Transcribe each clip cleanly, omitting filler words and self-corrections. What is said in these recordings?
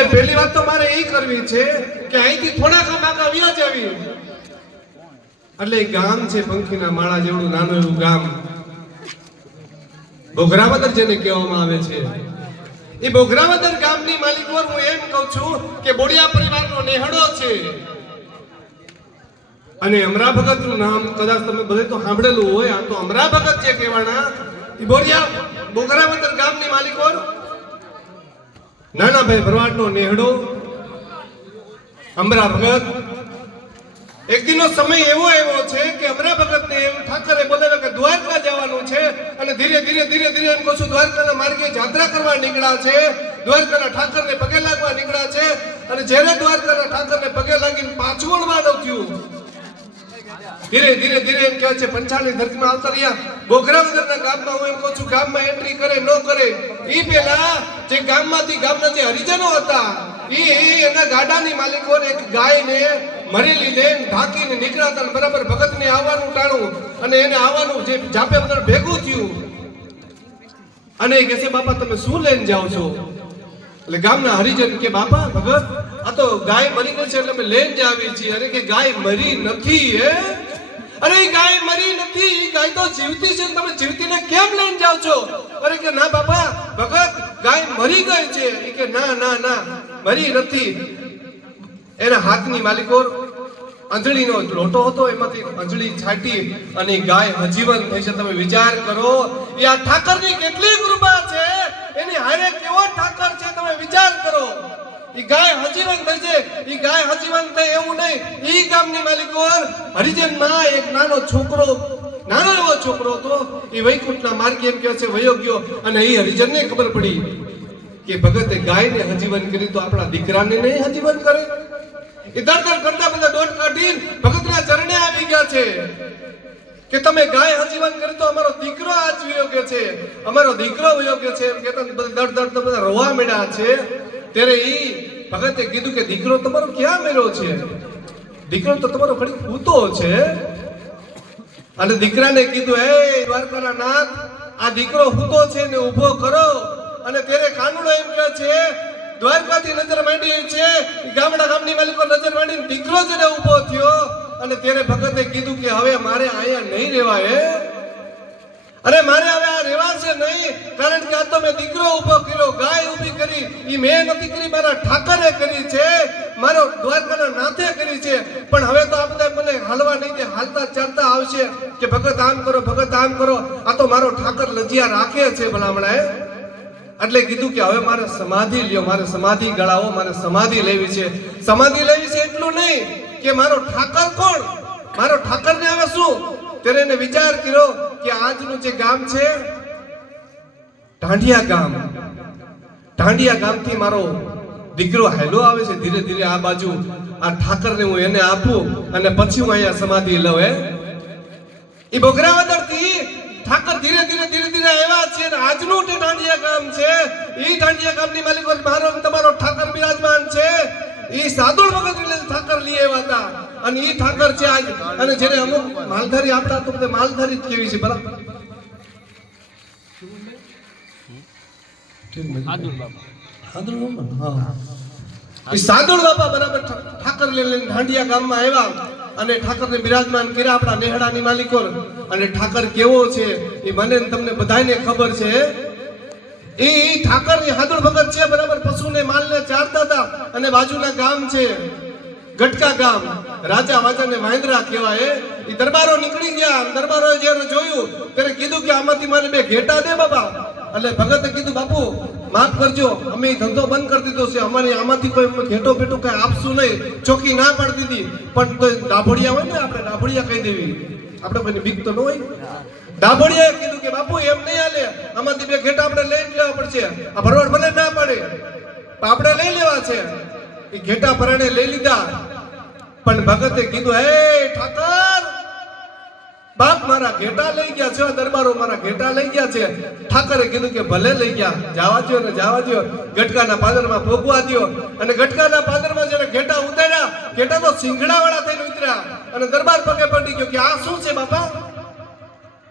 એટલે પહેલી વાત તો મારે એ કરવી છે કે અહીંથી થોડા કામ આગળ વ્યા જાવી. એટલે ગામ છે પંખીના માળા જેવડું નાનું એવું ગામ, બોઘરાવદર જેને કહેવામાં આવે છે. એ બોઘરાવદર ગામની માલિકવાર હું એમ કહું છું કે બોડિયા પરિવારનો નેહડો છે. અને અમરા ભગત નું નામ કદાચ તમે બધે તો સાંભળેલું હોય. આ તો અમરા ભગત જે કહેવાના એ બોઘરાવદર ગામની માલિકવાર નાનાભાઈ ભરવાડનો નેહડો અમરા ભગત. એક દિનનો સમય એવો આવ્યો છે કે અમરા ભગતને એમ ઠાકરે બોલાવ્યા કે દ્વારકા જવાનું છે અને ધીરે ધીરે ધીરે ધીરે એમ કહું છું દ્વારકાના માર્ગે યાત્રા કરવા નીકળ્યા છે. દ્વારકાના ઠાકરને પગે લાગવા નીકળ્યા છે અને જ્યારે દ્વારકાના ઠાકરને પગે લાગીને પાછું વળવાનું થયું, ધીરે ધીરે ધીરે એમ કહે છે પંચાળની ધરતીમાં આવતા રહ્યા. બોઘરાવદરના ગામમાં હું એમ કહું છું ગામમાં એન્ટ્રી કરે ન કરે એ પહેલા જે ગામમાંથી ગામના જે હરિજનો હતા એના ગાડાની માલિકો એક ગાયને મરેલી લઈને ઢાંકીને નીકળ્યા હતા. બરાબર ભગતને આવવાનું ટાણું અને એને આવવાનું જે જાપે બધા ભેગું થયું અને એ કહે છે બાપા તમે શું લઈને જાઓ છો? એટલે ગામના હરિજન કે બાપા ભગત આ તો ગાય મરી ગઈ છે એટલે અમે લઈને જ આવીએ છીએ. અરે કે ગાય મરી નથી. હે અરે ગાય મરી નથી, ગાય તો જીવતી છે, તમે જીવતીને કેમ લઈને જાઓ છો? અરે કે ના બાપા ભગત ગાય મરી ગઈ છે. એ કે ના ના ના મરી નથી. એના હાથની માલિકો અંજળીનો લોટો હતો એમાંથી અંજળી છાંટી અને ગાય હજીવન થઈ છે. તમે વિચાર કરો એ આ ઠાકરની કેટલી કૃપા છે, એની હારે કેવો ઠાકર છે તમે વિચાર કરો. ઈ ગાય હજીવન થઈ છે. ઈ ગાય હજીવન થઈ એવું નહીં, ઈ ગામની માલિકો હરિજનમાં એક નાનો છોકરો નાનો એવો છોકરો હતો એ વૈકુંઠના માર્ગે એમ કહે છે વયો ગયો અને એ હરિજનને ખબર પડી કે ભગતે ગાયને હજીવન કરી તો આપણા દીકરાને નહીં હજીવન કરે. એ દર કરતા બધા દોટ કાઢી ભગતના ચરણે આવી ગયા છે કે તમે ગાય હજીવન કરી તો અમારો દીકરો આજ વયો ગયો છે, અમારો દીકરો વયો ગયો છે એમ કહેતા દર બધા રોવા મળ્યા છે. ત્યારે ઈ ભગતે કીધું કે દીકરો તમારો ક્યાં મેળ્યો છે? દીકરો તો તમારો ઘડી પૂતો છે. અને દીકરાને કીધું હે દ્વારકાના નાથ આ દીકરો પૂતો છે ને ઊભો કરો. અને ત્યારે કાનુડો એમ કહે છે દ્વારકાથી નજર માંડી છે ગામની માલિકો નજર માંડીને દીકરો જ ઊભો થયો. અને ત્યારે ભગતે કીધું કે હવે મારે અહીંયા નહીં રહેવાય. અરે મારે હવે આ રહેવાશે નહીં, કારણ કે આ તો મેં દીકરો ઊભો કર્યો, ગાય ઊભી કરી એ મેં નથી કરી, મારા ઠાકરે કરી છે, મારો દ્વારકાના નાથે કરી છે. પણ હવે તો આ બધા મને હાલવા નહીં દે, હાલતા ચાલતા આવશે કે ભગત આમ કરો ભગત આમ કરો. આ તો મારો ઠાકર લજિયા રાખે છે ભલામણા. એટલે કીધું કે હવે મારે સમાધિ લ્યો, મારે સમાધિ ગળાવો, મારે સમાધિ લેવી છે. સમાધિ લેવી છે એટલું નહીં કે મારો ઠાકર કોણ, મારો ઠાકરને હવે શું? ત્યારે એને વિચાર કર્યો કે આજનું જે ગામ છે ઢાંઢિયા ગામ, ઢાંઢિયા ગામથી મારો દીકરો હાલો આવે છે ધીરે ધીરે આ બાજુ, આ ઠાકરને હું એને આપું અને પછી હું અહીંયા સમાધિ લઉં. એ બોઘરાવદર થી ઠાકર ધીરે ધીરે ધીરે ધીરે આવ્યા છે અને આજનું જે ઢાંઢિયા ગામ છે એ ઢાંઢિયા ગામની માલિકો મારો તમારો ઠાકર બિરાજમાન છે. એ સાદુળ વખત ઠાકર લઈ આવ્યા હતા અને એ ઠાકર છે આજ. અને જેને અમુક માલધારી આપણા તો માલધારી જ કેવી છે બરાબર. સાદુળ બાપા બરાબર ઠાકર લઈને ઢાંઢિયા ગામમાં આવ્યા અને ઠાકરને બિરાજમાન કર્યા આપણા નેહડાની માલિકો. અને ઠાકર કેવો છે એ મને તમને બધાને ખબર છે. એ ઠાકર હાદુળ ભગત છે બરાબર, પશુને માલને ચારતા હતા. અને બાજુના ગામ છે ગટકા ગામ, રાજા વાજાને વાંદરા કહેવાય. એ દરબારો નીકળી ગયા, દરબારોએ જ્યારે જોયું ત્યારે કીધું કે આમાંથી મને 2 ઘેટા દે બાબા. એટલે ભગતે કીધું બાપુ માફ કરજો, અમે ધંધો બંધ કરી દીધો છે, અમારી આમાંથી કોઈ ઘેટો ભેટો કઈ આપશું નહીં. ચોખ્ખી ના પાડી દીધી. પણ તો ડાભોડિયા હોય ને આપણે ડાભોડિયા કહી દેવી, આપણે કોઈની બીક તો ન હોય. ડાભોડિયાએ કીધું કે બાપુ એમ નહીં હાલે, આમાંથી 2 ઘેટા આપણે લઈ લેવા પડશે. આ ભરવાડ ભલે ના પાડે આપણે લઈ લેવા છે. એ ઘેટા ભરાણે લઈ લીધા. પણ ભગતે કીધું હે ઠાકર બાપ મારા ઘેટા લઈ ગયા છે, દરબારો મારા ઘેટા લઈ ગયા છે. ઠાકરે કીધું કે ભલે લઈ ગયા, જવા દો ને જવા દો, ગટકાના પાદરમાં ભોગવા દો. અને ગટકાના પાદરમાં જ્યારે ઘેટા ઉતાર્યા, ઘેટા તો સિંગડા વાળા થઈને ઉતર્યા અને દરબાર પગે પડી ગયો કે આ શું છે બાપા?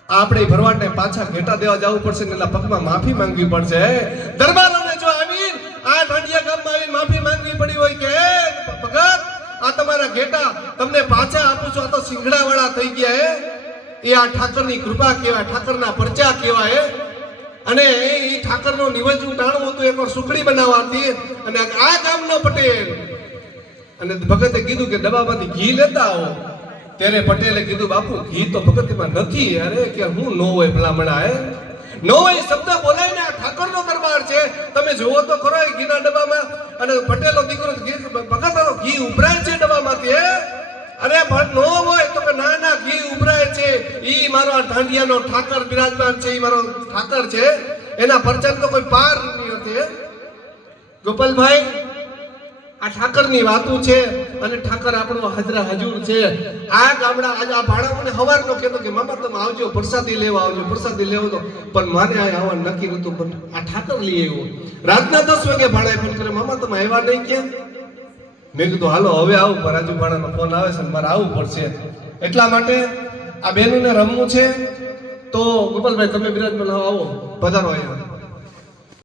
આપણે ભરવાડને પાછા ઘેટા દેવા જવું પડશે ને એના પગમાં માફી માંગવી પડશે. દરબારોને જો આવી આ ઢાંઢિયા ગામમાં આવીને માફી ઘેટા તમને પાછા આપું છું. આ તો સિંગડા વાળા થઈ ગયા એ આ ઠાકરની કૃપા કહેવાય, ઠાકરના પરચા કહેવાય. અને એ ઠાકરનો નિવેદનું ટાણું હતું, એકવાર સુખડી બનાવવાથી. અને આ ગામનો પટેલ અને ભગતે કીધું કે ડબ્બામાંથી ઘી લેતા આવો. ત્યારે પટેલે કીધું બાપુ ઘી તો ભગતમાં નથી. અરે કે હું નો હોય ભલામણા નો હોય શબ્દ બોલાય ને. આ ઠાકરનો દરબાર છે, તમે જોવો તો ખરો એ ઘીના ડબ્બામાં. અને પટેલનો દીકરો ભગતનો ઘી ઉભરાય છે ડબ્બામાંથી. અરે પણ નો હોય તો કે ના ના ઘી ઉભરાય છે. ઈ મારો આ ઢાંડિયાનો ઠાકર બિરાજમાન છે, ઈ મારો ઠાકર છે, એના પરચન તો કોઈ પાર નહીં હતી. ગોપાલભાઈ આ ઠાકરની વાતું છે અને ઠાકર આપણો હાજરા હજુર છે. આ ગામડા આજે આ ભાડાઓને હવારનો કહેતો કે મામા તમે આવજો, પ્રસાદી લેવા આવજો, પ્રસાદી લેવો તો. પણ મારે આ આવવાનું નક્કી નતું, પણ આ ઠાકર લઈ આવ્યો. રાતના 10 વાગે ભાડા ફોન કરે, મામા તમે આવ્યા નહીં ક્યાં? મેં કીધું હાલો હવે આવું, પણ રાજુ ભાડાનો ફોન આવે છે, મારે આવવું પડશે. એટલા માટે આ બહેનોને રમવું છે. તો ગોપાલભાઈ તમે બિરાજમાન આવો, પધારો અહીંયા.